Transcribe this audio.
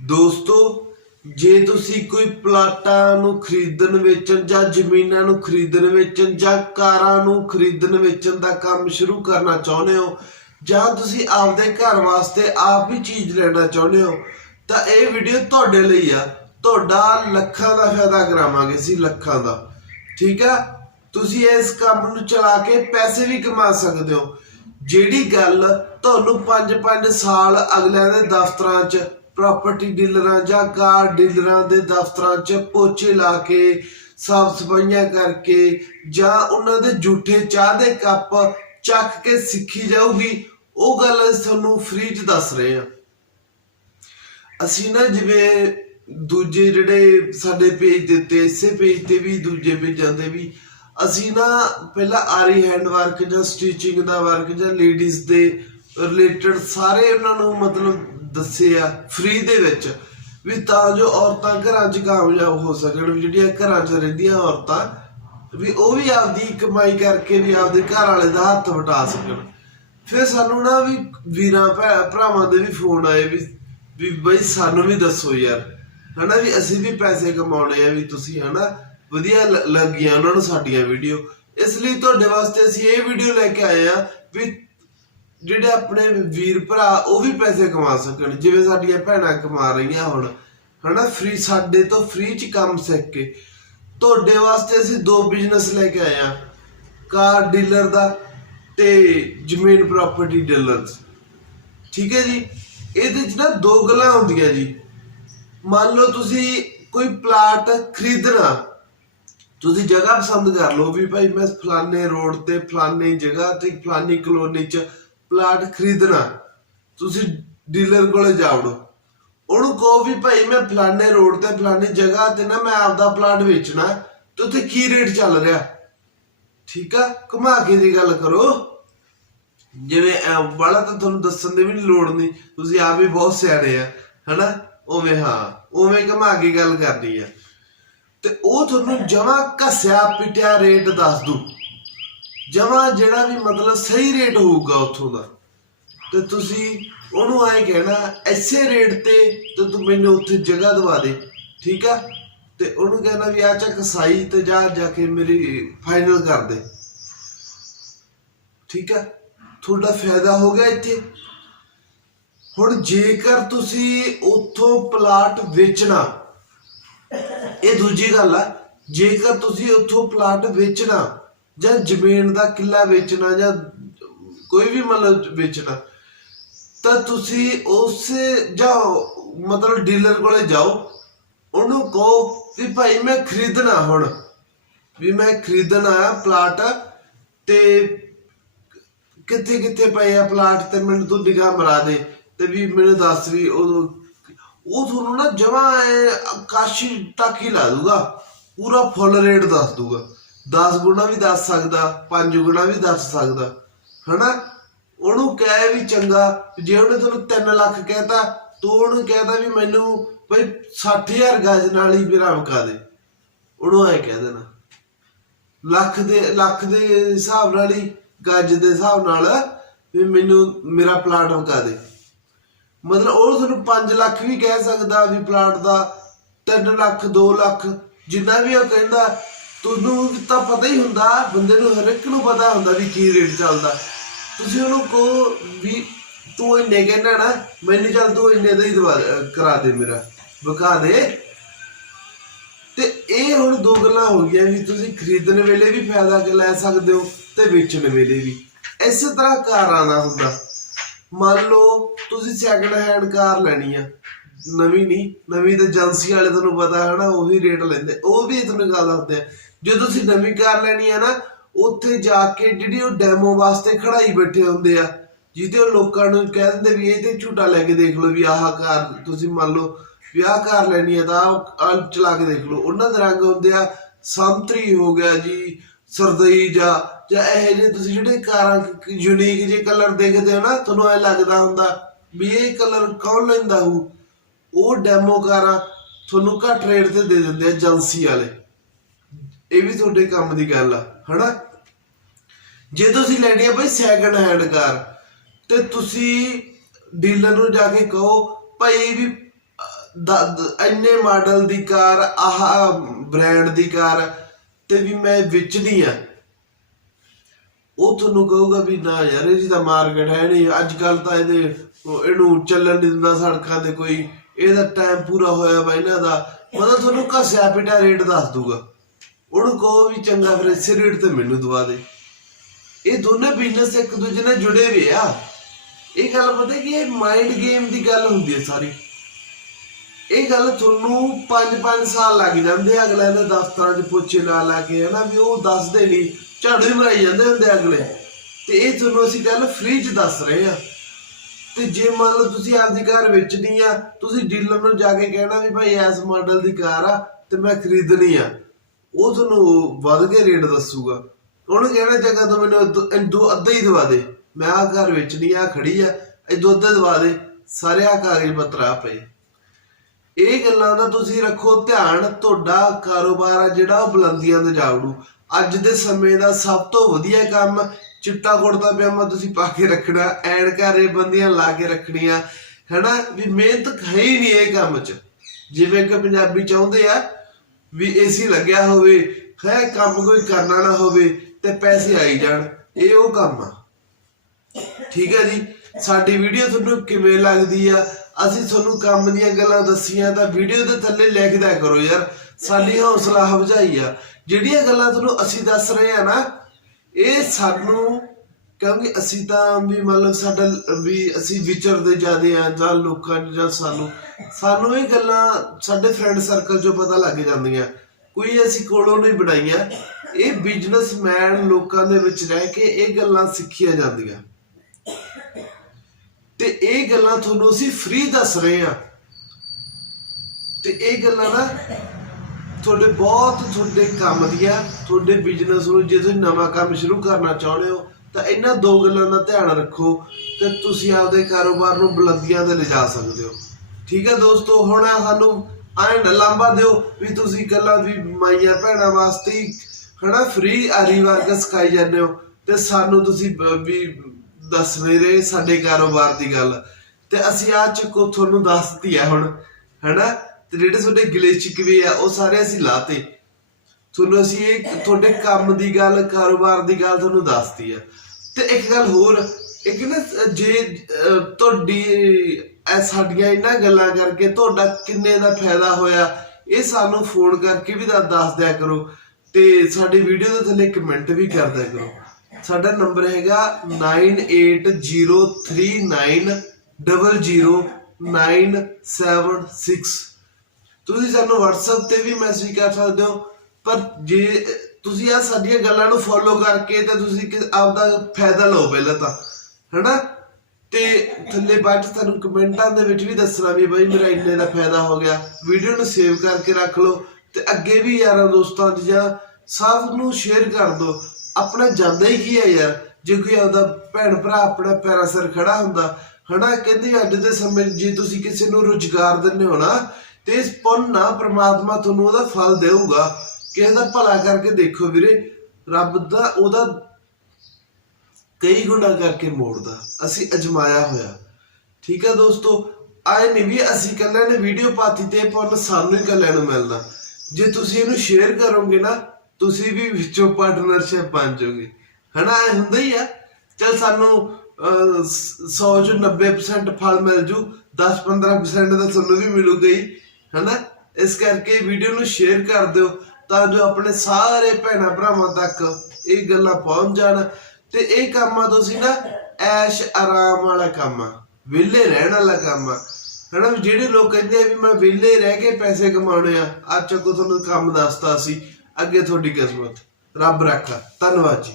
ਦੋਸਤੋ, ਜੇ ਤੁਸੀਂ ਕੋਈ ਪਲਾਟਾਂ ਨੂੰ ਖਰੀਦਣ ਵੇਚਣ ਜਾਂ ਜ਼ਮੀਨਾਂ ਨੂੰ ਖਰੀਦਣ ਵੇਚਣ ਜਾਂ ਕਾਰਾਂ ਨੂੰ ਖਰੀਦਣ ਵੇਚਣ ਦਾ ਕੰਮ ਸ਼ੁਰੂ ਕਰਨਾ ਚਾਹੁੰਦੇ ਹੋ ਜਾਂ ਤੁਸੀਂ ਆਪਦੇ ਘਰ ਵਾਸਤੇ ਆਪ ਹੀ ਚੀਜ਼ ਲੈਣਾ ਚਾਹੁੰਦੇ ਹੋ, ਤਾਂ ਇਹ ਵੀਡੀਓ ਤੁਹਾਡੇ ਲਈ ਆ। ਤੁਹਾਡਾ ਲੱਖਾਂ ਦਾ ਫਾਇਦਾ ਕਰਾਵਾਂਗੇ ਸੀ ਲੱਖਾਂ ਦਾ। ਠੀਕ ਆ? ਤੁਸੀਂ ਇਸ ਕੰਮ ਨੂੰ ਚਲਾ ਕੇ ਪੈਸੇ ਵੀ ਕਮਾ ਸਕਦੇ ਹੋ। ਜਿਹੜੀ ਗੱਲ ਤੁਹਾਨੂੰ 5-5 ਸਾਲ ਅਗਲਿਆਂ ਦੇ ਦਫ਼ਤਰਾਂ 'ਚ ਪ੍ਰਾਪਰਟੀ ਡੀਲਰਾਂ ਜਾਂ ਕਾਰ ਡੀਲਰਾਂ ਦੇ ਦਫ਼ਤਰਾਂ 'ਚ ਪੋਚੇ ਲਾ ਕੇ, ਸਾਫ਼ ਸਫਾਈਆਂ ਕਰਕੇ ਜਾਂ ਉਹਨਾਂ ਦੇ ਝੂਠੇ ਚਾਹ ਦੇ ਕੱਪ ਚੱਕ ਕੇ ਸਿੱਖੀ ਜਾਊਗੀ, ਉਹ ਗੱਲ ਅਸੀਂ ਤੁਹਾਨੂੰ ਫ੍ਰੀ 'ਚ ਦੱਸ ਰਹੇ ਹਾਂ। ਅਸੀਂ ਨਾ ਜਿਵੇਂ ਦੂਜੇ ਜਿਹੜੇ ਸਾਡੇ ਪੇਜ ਦੇ ਉੱਤੇ, ਇਸੇ ਪੇਜ ਤੇ ਵੀ, ਦੂਜੇ ਪੇਜਾਂ ਤੇ ਵੀ, ਅਸੀਂ ਨਾ ਪਹਿਲਾਂ ਆਰੀ ਹੈਂਡ ਵਰਕ ਜਾਂ ਸਟਿਚਿੰਗ ਦਾ ਵਰਕ ਜਾਂ ਲੇਡੀਜ਼ ਦੇ ਰਿਲੇਟਡ ਸਾਰੇ ਉਹਨਾਂ ਨੂੰ ਮਤਲਬ ਦੱਸੇ ਫ੍ਰੀ ਦੇ ਵਿੱਚ ਵੀ ਤਾਂ ਜੋ ਔਰਤਾਂ ਘਰਾਂ 'ਚ ਕਾਮਯਾਬ ਹੋ ਸਕਣ ਜਿਹੜੀਆਂ ਘਰਾਂ 'ਚ ਰਹਿੰਦੀਆਂ ਔਰਤਾਂ, ਵੀ ਉਹ ਵੀ ਆਪਦੀ ਕਮਾਈ ਕਰਕੇ ਵੀ ਆਪਦੇ ਘਰ ਵਾਲੇ ਦਾ ਹੱਥ ਵਟਾ ਸਕਣ। ਫਿਰ ਸਾਨੂੰ ਨਾ ਵੀ ਵੀਰਾਂ, ਭੈ- ਭਰਾਵਾਂ ਦੇ ਵੀ ਫੋਨ ਆਏ ਵੀ ਵੀ ਬਈ ਸਾਨੂੰ ਵੀ ਦੱਸੋ ਯਾਰ। ਹਨਾ ਵੀ ਅਸੀਂ ਵੀ ਪੈਸੇ ਕਮਾਉਣੇ ਆ ਵੀ ਤੁਸੀਂ ਹਨਾ, ਵਧੀਆ ਲ- ਲੱਗੀਆਂ ਉਹਨਾਂ ਨੂੰ ਸਾਡੀਆਂ ਵੀਡੀਓ ਇਸ ਲਈ ਤੁਹਾਡੇ ਵਾਸਤੇ ਅਸੀਂ ਇਹ ਵੀਡੀਓ ਲੈ ਕੇ ਆਏ ਆ ਵੀ ਜਿਹੜੇ ਆਪਣੇ ਵੀਰ ਭਰਾ, ਉਹ ਵੀ ਪੈਸੇ ਕਮਾ ਸਕਣ। ਜਿਵੇਂ ਸਾਡੀਆਂ ਭੈਣਾਂ ਕਮਾ ਰਹੀਆਂ ਹੁਣ, ਹਨਾ? ਫ੍ਰੀ ਸਾਡੇ ਤੋਂ ਫ੍ਰੀ ਚ ਕੰਮ ਸਿੱਖ ਕੇ। ਤੁਹਾਡੇ ਵਾਸਤੇ ਅਸੀਂ ਦੋ ਬਿਜ਼ਨਸ ਲੈ ਕੇ ਆਏ ਆ। ਕਾਰ ਡੀਲਰ ਦਾ ਤੇ ਜ਼ਮੀਨ ਪ੍ਰਾਪਰਟੀ ਡੀਲਰ ਠੀਕ ਹੈ ਜੀ? ਇਹਦੇ ਚ ਨਾ ਦੋ ਗੱਲਾਂ ਹੁੰਦੀਆਂ ਜੀ। ਮੰਨ ਲਓ ਤੁਸੀਂ ਕੋਈ ਪਲਾਟ ਖਰੀਦਣਾ। ਤੁਸੀਂ ਜਗ੍ਹਾ ਪਸੰਦ ਕਰ ਲਓ ਵੀ ਭਾਈ ਮੈਂ ਫਲਾਣੇ ਰੋਡ ਤੇ, ਫਲਾਣੀ ਜਗ੍ਹਾ ਤੇ, ਫਲਾਣੀ ਕਲੋਨੀ ਚ ਪਲਾਟ ਖਰੀਦਣਾ, ਤੁਸੀਂ ਡੀਲਰ ਕੋਲੇ ਜਾਵੜੋ ਉਹਨੂੰ ਕਹੋ ਵੀ ਭਾਈ, ਮੈਂ ਫਲਾਣੇ ਰੋਡ ਤੇ, ਫਲਾਣੀ ਜਗ੍ਹਾ ਤੇ ਨਾ, ਮੈਂ ਆਪਦਾ ਪਲਾਟ ਵੇਚਣਾ, ਤੇ ਉੱਥੇ ਕੀ ਰੇਟ ਚੱਲ ਰਿਹਾ? ਠੀਕ ਆ? ਘੁਮਾ ਕੇ ਦੀ ਗੱਲ ਕਰੋ। ਜਿਵੇਂ ਵਾਲਾ ਤਾਂ ਤੁਹਾਨੂੰ ਦੱਸਣ ਦੀ ਵੀ ਨਹੀਂ ਲੋੜ ਨਹੀਂ, ਤੁਸੀਂ ਆਪ ਵੀ ਬਹੁਤ ਸਿਆਣੇ ਆ, ਹਨਾ? ਉਵੇਂ ਹਾਂ, ਉਵੇਂ ਘੁਮਾ ਕੇ ਗੱਲ ਕਰਨੀ ਆ। ਤੇ ਉਹ ਤੁਹਾਨੂੰ ਜਮਾ ਘਸਿਆ, ਪਿਟਿਆ ਰੇਟ ਦੱਸ ਦੂ ਜਮਾ ਜਿਹੜਾ ਵੀ ਮਤਲਬ ਸਹੀ ਰੇਟ ਹੋਊਗਾ ਉੱਥੋਂ ਦਾ, ਤੇ ਤੁਸੀਂ ਉਹਨੂੰ ਐਂ ਕਹਿਣਾ, ਐਸੇ ਰੇਟ ਤੇ ਤੇ ਤੂੰ ਮੈਨੂੰ ਉੱਥੇ ਜਗ੍ਹਾ ਦਵਾ ਦੇ, ਠੀਕ ਆ? ਤੇ ਉਹਨੂੰ ਕਹਿਣਾ ਵੀ ਆ ਚੱਕ ਸਾਈ ਤੇ ਜਾ ਜਾ ਕੇ ਮੇਰੀ ਫਾਈਨਲ ਕਰ ਦੇ। ਠੀਕ ਆ? ਤੁਹਾਡਾ ਫਾਇਦਾ ਹੋ ਗਿਆ ਇੱਥੇ। ਹੁਣ ਜੇਕਰ ਤੁਸੀਂ ਉੱਥੋਂ ਪਲਾਟ ਵੇਚਣਾ, ਇਹ ਦੂਜੀ ਗੱਲ ਆ, ਜੇਕਰ ਤੁਸੀਂ ਉੱਥੋਂ ਪਲਾਟ ਵੇਚਣਾ ਜਾਂ ਜ਼ਮੀਨ ਦਾ ਕਿੱਲਾ ਵੇਚਣਾ ਜਾਂ ਕੋਈ ਵੀ ਮਤਲਬ ਵੇਚਣਾ, ਤਾਂ ਤੁਸੀਂ ਉਸੇ ਜਾਓ ਮਤਲਬ ਡੀਲਰ ਕੋਲੇ ਜਾਓ, ਉਹਨੂੰ ਕਹੋ ਵੀ ਭਾਈ ਮੈਂ ਖਰੀਦਣਾ ਹੁਣ, ਵੀ ਮੈਂ ਖਰੀਦਣਾ ਆ ਪਲਾਟ ਤੇ ਕਿੱਥੇ ਕਿੱਥੇ ਪਏ ਆ ਪਲਾਟ ਤੇ ਮੈਨੂੰ ਤੂੰ ਨਿਗਾਹ ਮਰਾ ਦੇ ਤੇ ਵੀ ਮੈਨੂੰ ਦੱਸ ਵੀ ਉਹ ਉਹ ਤੁਹਾਨੂੰ ਨਾ ਜਮਾ ਕਾਸ਼ੀ ਤੱਕ ਹੀ ਲਾ ਦੂਗਾ, ਪੂਰਾ ਫੁੱਲ ਰੇਟ ਦੱਸ ਦੂਗਾ। 10 ਗੁਣਾ ਵੀ ਦੱਸ ਸਕਦਾ 5 ਗੁਣਾ ਵੀ ਦੱਸ ਸਕਦਾ, ਹਨਾ? ਉਹਨੂੰ ਕਹਿ ਵੀ ਚੰਗਾ, ਜੇ ਉਹਨੇ ਤੁਹਾਨੂੰ 3 ਲੱਖ ਕਹਿਤਾ, ਤੂੰ ਉਹਨੂੰ ਕਹਿਦਾ ਵੀ ਮੈਨੂੰ ਬਈ 60000 ਗਜ ਨਾਲ ਹੀ ਮੇਰਾ ਵਕਾ ਦੇ। ਉਹਨੂੰ ਐ ਕਹਿ ਦੇਣਾ। ਲੱਖ ਦੇ ਲੱਖ ਦੇ ਹਿਸਾਬ ਨਾਲ ਹੀ, ਗੱਜ ਦੇ ਹਿਸਾਬ ਨਾਲ ਵੀ ਮੈਨੂੰ, ਮੇਰਾ ਪਲਾਟ ਵਕਾ ਦੇ। ਮਤਲਬ ਉਹ ਤੁਹਾਨੂੰ 5 ਲੱਖ ਵੀ ਕਹਿ ਸਕਦਾ ਵੀ ਪਲਾਟ ਦਾ 3 ਲੱਖ 2 ਲੱਖ, ਜਿੰਨਾ ਵੀ ਉਹ ਕਹਿੰਦਾ ਤੁਹਾਨੂੰ ਤਾਂ ਪਤਾ ਹੀ ਹੁੰਦਾ, ਬੰਦੇ ਨੂੰ ਹਰ ਇੱਕ ਨੂੰ ਪਤਾ ਹੁੰਦਾ ਵੀ ਕੀ ਰੇਟ ਚੱਲਦਾ। ਤੁਸੀਂ ਉਹਨੂੰ ਕਹੋ ਵੀ ਤੂੰ ਇੰਨੇ ਕਹਿਣਾ ਨਾ, ਮੈਨੂੰ ਚੱਲ ਤੂੰ ਇੰਨੇ ਦਾ ਹੀ ਦਵਾ, ਕਰਾ ਦੇ ਮੇਰਾ, ਵਕਾ ਦੇ। ਤੇ ਇਹ ਹੁਣ ਦੋ ਗੱਲਾਂ ਹੋ ਗਈਆਂ ਵੀ ਤੁਸੀਂ ਖਰੀਦਣ ਵੇਲੇ ਵੀ ਫਾਇਦਾ ਲੈ ਸਕਦੇ ਹੋ ਤੇ ਵੇਚਣ ਵੇਲੇ ਵੀ। ਇਸੇ ਤਰ੍ਹਾਂ ਕਾਰਾਂ ਦਾ ਹੁੰਦਾ। ਮੰਨ ਲਓ ਤੁਸੀਂ ਸੈਕਿੰਡ ਹੈਂਡ ਕਾਰ ਲੈਣੀ ਆ। ਨਵੀਂ ਨਹੀਂ, ਨਵੀਂ ਤੇ ਏਜੰਸੀ ਵਾਲੇ ਤੁਹਾਨੂੰ ਪਤਾ ਹੈ ਨਾ ਉਹੀ ਰੇਟ ਲੈਂਦੇ। ਉਹ ਵੀ ਤੁਹਾਨੂੰ ਗੱਲ ਦੱਸਦੇ ਆ। ਜੇ ਤੁਸੀਂ ਨਵੀਂ ਕਾਰ ਲੈਣੀ ਆ ਨਾ, ਉੱਥੇ ਜਾ ਕੇ ਜਿਹੜੀ ਉਹ ਡੈਮੋ ਵਾਸਤੇ ਖੜਾਈ ਬੈਠੇ ਹੁੰਦੇ ਆ, ਜਿਹਦੇ ਉਹ ਲੋਕਾਂ ਨੂੰ ਕਹਿ ਦਿੰਦੇ ਵੀ ਇਹ ਤੇ ਝੂਟਾ ਲੈ ਕੇ ਦੇਖ ਲਓ ਵੀ ਆਹ ਕਾਰ ਤੁਸੀਂ ਮੰਨ ਲਓ ਵੀ ਆਹ ਕਾਰ ਲੈਣੀ ਆ ਤਾਂ ਆਹ ਚਲਾ ਕੇ ਦੇਖ ਲਓ। ਉਹਨਾਂ ਦੇ ਰੰਗ ਹੁੰਦੇ ਆ ਸੰਤਰੀ ਹੋ ਗਿਆ ਜੀ, ਸਰਦਈ ਜਾਂ ਜਾਂ ਇਹ ਜਿਹੇ ਤੁਸੀਂ ਜਿਹੜੇ ਕਾਰਾਂ ਯੂਨੀਕ ਜੇ ਕਲਰ ਦੇਖਦੇ ਹੋ ਨਾ, ਤੁਹਾਨੂੰ ਇਹ ਲੱਗਦਾ ਹੁੰਦਾ ਵੀ ਇਹ ਕਲਰ ਕੌਣ ਲੈਂਦਾ ਹੋਊ? ਉਹ ਡੈਮੋ ਕਾਰਾਂ ਤੁਹਾਨੂੰ ਘੱਟ ਰੇਟ ਤੇ ਦੇ ਦਿੰਦੇ ਆ ਏਜੰਸੀ ਵਾਲੇ। ਇਹ ਵੀ ਤੁਹਾਡੇ ਕੰਮ ਦੀ ਗੱਲ ਆ, ਹਨਾ? ਜੇ ਤੁਸੀਂ ਲੈਣੀ ਆ ਬਈ ਸੈਕੰਡ ਹੈਂਡ ਕਾਰ, ਤੇ ਤੁਸੀਂ ਡੀਲਰ ਨੂੰ ਜਾ ਕੇ ਕਹੋ, ਭਾਈ ਵੀ ਇੰਨੇ ਮਾਡਲ ਦੀ ਕਾਰ, ਆਹ ਬ੍ਰਾਂਡ ਦੀ ਕਾਰ, ਤੇ ਵੀ ਮੈਂ ਵੇਚਣੀ ਆ। ਉਹ ਤੁਹਾਨੂੰ ਕਹੂਗਾ ਵੀ ਨਾ ਯਾਰ ਇਹਦੀ ਤਾਂ ਮਾਰਕੀਟ ਹੈ ਨਹੀਂ। ਅੱਜ ਕੱਲ ਤਾਂ ਇਹਦੇ, ਇਹਨੂੰ ਚੱਲਣ ਨਹੀਂ ਦਿੰਦਾ ਸੜਕਾਂ ਤੇ ਕੋਈ। ਇਹਦਾ ਟਾਈਮ ਪੂਰਾ ਹੋਇਆ ਵਾ ਇਹਨਾਂ ਦਾ। ਮਤਲਬ ਤੁਹਾਨੂੰ ਘਸਿਆ ਪਿਟਾ ਰੇਟ ਦੱਸ ਦੂਗਾ ਉਹਨੂੰ ਕਹੋ ਵੀ ਚੰਗਾ ਫਿਰ ਇਸੇ ਰੇਟ ਤੇ ਮੈਨੂੰ ਦਵਾ ਦੇ। ਇਹ ਦੋਨੇ ਬਿਜ਼ਨਸ ਇੱਕ ਦੂਜੇ ਨਾਲ ਜੁੜੇ ਹੋਏ ਆ। ਇਹ ਗੱਲ ਪਤਾ ਕਿ ਇਹ ਮਾਈਂਡ ਗੇਮ ਦੀ ਗੱਲ ਹੁੰਦੀ ਹੈ ਸਾਰੀ। ਇਹ ਗੱਲ ਤੁਹਾਨੂੰ 5-5 ਸਾਲ ਲੱਗ ਜਾਂਦੇ ਆ, ਅਗਲੇ ਦੇ ਦਫ਼ਤਰਾਂ 'ਚ ਪੁੱਛੇ ਲਾ ਲਾ ਕੇ, ਹਨਾ ਵੀ ਉਹ ਦੱਸਦੇ ਨਹੀਂ ਝਾੜੂ ਹੀ ਮਰਾਈ ਜਾਂਦੇ ਹੁੰਦੇ ਅਗਲੇ। ਤੇ ਇਹ ਤੁਹਾਨੂੰ ਅਸੀਂ ਗੱਲ ਫ੍ਰੀ 'ਚ ਦੱਸ ਰਹੇ ਆ। ਤੇ ਜੇ ਮੰਨ ਲਓ ਤੁਸੀਂ ਆਪਦੀ ਕਾਰ ਵੇਚਣੀ ਆ, ਤੁਸੀਂ ਡੀਲਰ ਨੂੰ ਜਾ ਕੇ ਕਹਿਣਾ ਵੀ ਭਾਈ ਇਸ ਮਾਡਲ ਦੀ ਕਾਰ ਆ, ਤੇ ਮੈਂ ਖਰੀਦਣੀ ਆ। ਉਹ ਤੁਹਾਨੂੰ ਵੱਧ ਕੇ ਰੇਟ ਦੱਸੂਗਾ। ਉਹਨੂੰ ਕਹਿਣਾ ਜਗ੍ਹਾ ਤੋਂ ਮੈਨੂੰ ਦੋ- ਦੋ ਅੱਧਾ ਹੀ ਦਵਾ ਦੇ। ਮੈਂ ਆ ਵਿੱਚ ਵੇਚਣੀ ਆ, ਖੜੀ ਆ ਇਹ ਦੋ ਦਵਾ ਦੇ। ਸਾਰੇ ਆ ਕਾਗਜ਼ ਪੱਤਰ ਪਏ। ਇਹ ਗੱਲਾਂ ਦਾ ਤੁਸੀਂ ਰੱਖੋ ਧਿਆਨ, ਤੁਹਾਡਾ ਕਾਰੋਬਾਰ ਆ ਜਿਹੜਾ ਉਹ ਬੁਲੰਦੀਆਂ ਤੇ ਜਾਵੜੂ। ਅੱਜ ਦੇ ਸਮੇਂ ਦਾ ਸਭ ਤੋਂ ਵਧੀਆ ਕੰਮ ਚਿੱਟਾ ਕੁੜਤਾ ਪਜਾਮਾ ਤੁਸੀਂ ਪਾ ਕੇ ਰੱਖਣਾ ਐਨਕਾਂ ਰੇਬੰਦੀਆਂ ਲਾ ਕੇ ਰੱਖਣੀਆਂ। ਹੈਨਾ? ਵੀ ਮਿਹਨਤ ਹੈ ਹੀ ਨਹੀਂ ਇਹ ਕੰਮ 'ਚ। ਜਿਵੇਂ ਕਿ ਪੰਜਾਬੀ ਚਾਹੁੰਦੇ ਆ ਵੀ ਏਸੀ ਲੱਗਿਆ ਹੋਵੇ, ਹੈ ਕੰਮ ਕੋਈ ਕਰਨਾ ਨਾ ਹੋਵੇ, ਤੇ ਪੈਸੇ ਆਈ ਜਾਣ। ਇਹ ਉਹ ਕੰਮ ਆ। ਠੀਕ ਹੈ ਜੀ? ਸਾਡੀ ਵੀਡੀਓ ਤੁਹਾਨੂੰ ਕਿਵੇਂ ਲੱਗਦੀ ਆ? ਅਸੀਂ ਤੁਹਾਨੂੰ ਕੰਮ ਦੀਆਂ ਗੱਲਾਂ ਦੱਸੀਆਂ ਤਾਂ ਵੀਡੀਓ ਦੇ ਥੱਲੇ ਲਿਖ ਦਿਆ ਕਰੋ ਯਾਰ। ਸਾਡੀ ਹੌਸਲਾ ਹਵਜਾਈ ਆ। ਜਿਹੜੀਆਂ ਗੱਲਾਂ ਤੁਹਾਨੂੰ ਅਸੀਂ ਦੱਸ ਰਹੇ ਆ ਨਾ, ਇਹ ਸਾਨੂੰ ਕਿਉਂਕਿ ਅਸੀਂ ਤਾਂ ਵੀ ਮਤਲਬ ਸਾਡਾ ਵੀ ਅਸੀਂ ਵਿਚਰਦੇ ਜਾਂਦੇ ਆ ਜਾਂ ਲੋਕਾਂ ਨੂੰ ਜਾਂ ਸਾਨੂੰ ਸਾਨੂੰ ਇਹ ਗੱਲਾਂ ਸਾਡੇ ਫਰੈਂਡ ਸਰਕਲ ਚੋਂ ਪਤਾ ਲੱਗ ਜਾਂਦੀਆਂ। ਕੋਈ ਅਸੀਂ ਕੋਲੋਂ ਨਹੀਂ ਬਣਾਈਆਂ। ਇਹ ਬਿਜ਼ਨਸਮੈਨ ਲੋਕਾਂ ਦੇ ਵਿੱਚ ਰਹਿ ਕੇ ਇਹ ਗੱਲਾਂ ਸਿੱਖੀਆਂ ਜਾਂਦੀਆਂ। ਤੇ ਇਹ ਗੱਲਾਂ ਤੁਹਾਨੂੰ ਅਸੀਂ ਫ੍ਰੀ ਦੱਸ ਰਹੇ ਆ ਤੇ ਇਹ ਗੱਲਾਂ ਨਾ ਤੁਹਾਡੇ ਬਹੁਤ ਤੁਹਾਡੇ ਕੰਮ ਦੀਆਂ, ਤੁਹਾਡੇ ਬਿਜ਼ਨਸ ਨੂੰ ਜੇ ਤੁਸੀਂ ਨਵਾਂ ਕੰਮ ਸ਼ੁਰੂ ਕਰਨਾ ਚਾਹੁੰਦੇ ਹੋ ਤਾਂ ਇਹਨਾਂ ਦੋ ਗੱਲਾਂ ਦਾ ਧਿਆਨ ਰੱਖੋ ਤੇ ਤੁਸੀਂ ਆਪਦੇ ਕਾਰੋਬਾਰ ਨੂੰ ਬੁਲੰਦੀਆਂ ਤੇ ਲਿਜਾ ਸਕਦੇ ਹੋ। ਠੀਕ ਹੈ ਦੋਸਤੋ, ਹੁਣ ਸਾਨੂੰ ਐਂ ਲਾਂਬਾ ਦਿਓ ਵੀ ਤੁਸੀਂ ਗੱਲਾਂ ਵੀ ਮਾਈਆਂ ਭੈਣਾਂ ਵਾਸਤੇ ਹੀ ਫ੍ਰੀ ਆਰੀ ਵਰਕ ਸਿਖਾਈ ਜਾਂਦੇ ਹੋ ਤੇ ਸਾਨੂੰ ਤੁਸੀਂ ਬ- ਵੀ ਦੱਸ ਨਹੀਂ ਰਹੇ ਸਾਡੇ ਕਾਰੋਬਾਰ ਦੀ ਗੱਲ। ਤੇ ਅਸੀਂ ਆ ਚੱਕੋ ਤੁਹਾਨੂੰ ਦੱਸਤੀ ਹੈ ਹੁਣ, ਹਨਾ, ਤੇ ਜਿਹੜੇ ਤੁਹਾਡੇ ਗਿਲੇ ਚਿਕਵੇ ਆ, ਉਹ ਸਾਰੇ ਅਸੀਂ ਲਾਤੇ। ਤੁਹਾਨੂੰ ਅਸੀਂ ਇਹ ਤੁਹਾਡੇ ਕੰਮ ਦੀ ਗੱਲ, ਕਾਰੋਬਾਰ ਦੀ ਗੱਲ ਤੁਹਾਨੂੰ ਦੱਸਤੀ ਆ। ਤੇ ਇੱਕ ਗੱਲ ਹੋਰ, ਇੱਕ ਨਾ ਜੇ ਤੁਹਾਡੀ, ਇਹ ਸਾਡੀਆਂ ਇਹਨਾਂ ਗੱਲਾਂ ਕਰਕੇ ਤੁਹਾਡਾ ਕਿੰਨੇ ਦਾ ਫਾਇਦਾ ਹੋਇਆ, ਇਹ ਸਾਨੂੰ ਫੋਨ ਕਰਕੇ ਵੀ ਦੱਸ ਦਿਆ ਕਰੋ। ਤੇ ਸਾਡੀ ਵੀਡੀਓ ਦੇ ਥੱਲੇ ਕਮੈਂਟ ਵੀ ਕਰ ਦਿਆ ਕਰੋ। ਸਾਡਾ ਨੰਬਰ ਹੈਗਾ 9809000976 ਤੁਸੀਂ ਸਾਨੂੰ WhatsApp ਤੇ ਵੀ ਮੈਸੇਜ ਕਰ ਸਕਦੇ ਹੋ। ਪਰ ਜੇ ਤੁਸੀਂ ਆ ਸਾਡੀਆਂ ਗੱਲਾਂ ਨੂੰ ਫੋਲੋ ਕਰਕੇ ਤੇ ਤੁਸੀਂ ਆਪਦਾ ਫਾਇਦਾ ਲਓ ਪਹਿਲਾਂ ਤਾਂ, ਹਨਾ? ਤੇ ਥੱਲੇ ਬਾਅਦ ਤੁਹਾਨੂੰ ਕਮੈਂਟਾਂ ਦੇ ਵਿੱਚ ਵੀ ਦੱਸਣਾ ਵੀ ਬਈ ਮੇਰਾ ਇੰਨੇ ਦਾ ਫਾਇਦਾ ਹੋ ਗਿਆ। ਵੀਡੀਓ ਨੂੰ ਸੇਵ ਕਰਕੇ ਰੱਖ ਲਓ ਤੇ ਅੱਗੇ ਵੀ ਯਾਰਾਂ ਦੋਸਤਾਂ 'ਚ ਜਾਂ ਸਭ ਨੂੰ ਸ਼ੇਅਰ ਕਰ ਦਿਓ। ਆਪਣਾ ਜਾਂਦਾ ਹੀ ਕੀ ਹੈ ਯਾਰ? ਜੇ ਕੋਈ ਆਪਦਾ ਭੈਣ ਭਰਾ ਆਪਣਾ ਪੈਰਾ ਸਿਰ ਖੜਾ ਹੁੰਦਾ, ਹਨਾ? ਕਹਿੰਦੇ ਅੱਜ ਦੇ ਸਮੇਂ ਜੇ ਤੁਸੀਂ ਕਿਸੇ ਨੂੰ ਰੁਜ਼ਗਾਰ ਦਿੰਦੇ ਹੋ ਨਾ, ਤੇ ਇਸ ਪੁੰਨ ਨਾ ਪ੍ਰਮਾਤਮਾ ਤੁਹਾਨੂੰ ਉਹਦਾ ਫਲ ਦੇਊਗਾ। ਕਿਸੇ ਦਾ ਭਲਾ ਕਰਕੇ ਦੇਖੋ ਵੀਰੇ, ਰੱਬ ਦਾ, ਉਹਦਾ ਕਈ ਗੁਣਾ ਕਰਕੇ ਮੋੜਦਾ। ਅਸੀਂ ਅਜਮਾਇਆ ਹੋਇਆ। ਠੀਕ ਹੈ ਦੋਸਤੋ, ਆਏ ਨਹੀਂ ਵੀ ਅਸੀਂ ਕੱਲਿਆਂ ਨੇ ਵੀਡੀਓ ਪਾਤੀ ਤੇ ਇਹ ਸਾਨੂੰ ਹੀ ਕੱਲਿਆਂ ਨੂੰ ਮਿਲਦਾ। ਜੇ ਤੁਸੀਂ ਇਹਨੂੰ ਸ਼ੇਅਰ ਕਰੋਗੇ ਨਾ, ਤੁਸੀਂ ਵੀ ਵਿੱਚੋਂ ਪਾਰਟਨਰਸ਼ਿਪ ਬਣ ਜਾਓਗੇ। ਹਨਾ, ਇਹ ਹੁੰਦਾ ਹੀ ਆ। ਚਲ ਸਾਨੂੰ 100 ਚੋਂ 90% ਫਲ ਮਿਲ ਜੂ 10-15% ਦਾ ਤੁਹਾਨੂੰ ਵੀ ਮਿਲੂਗਾ ਹੀ। ਹਨਾ, ਇਸ ਕਰਕੇ ਵੀਡੀਓ ਨੂੰ ਸ਼ੇਅਰ ਕਰ ਦਿਓ। ਤਾਂ ਜੋ ਆਪਣੇ ਸਾਰੇ ਭੈਣਾਂ ਭਰਾਵਾਂ ਤੱਕ ਇਹ ਗੱਲਾਂ ਪਹੁੰਚ ਜਾਣ ਤੇ ਇਹ ਕੰਮ ਆ ਤੁਸੀਂ ਨਾ ਐਸ਼ ਆਰਾਮ ਵਾਲਾ ਕੰਮ ਆ, ਵਿਹਲੇ ਰਹਿਣ ਵਾਲਾ ਕੰਮ ਆ। ਹਨਾ ਵੀ ਜਿਹੜੇ ਲੋਕ ਕਹਿੰਦੇ ਆ ਵੀ ਮੈਂ ਵਿਹਲੇ ਰਹਿ ਕੇ ਪੈਸੇ ਕਮਾਉਣੇ ਆ, ਅੱਜ ਚੱਕੋ ਤੁਹਾਨੂੰ ਕੰਮ ਦੱਸਤਾ ਸੀ, ਅੱਗੇ ਤੁਹਾਡੀ ਕਿਸਮਤ। ਰੱਬ ਰੱਖਾ, ਧੰਨਵਾਦ ਜੀ।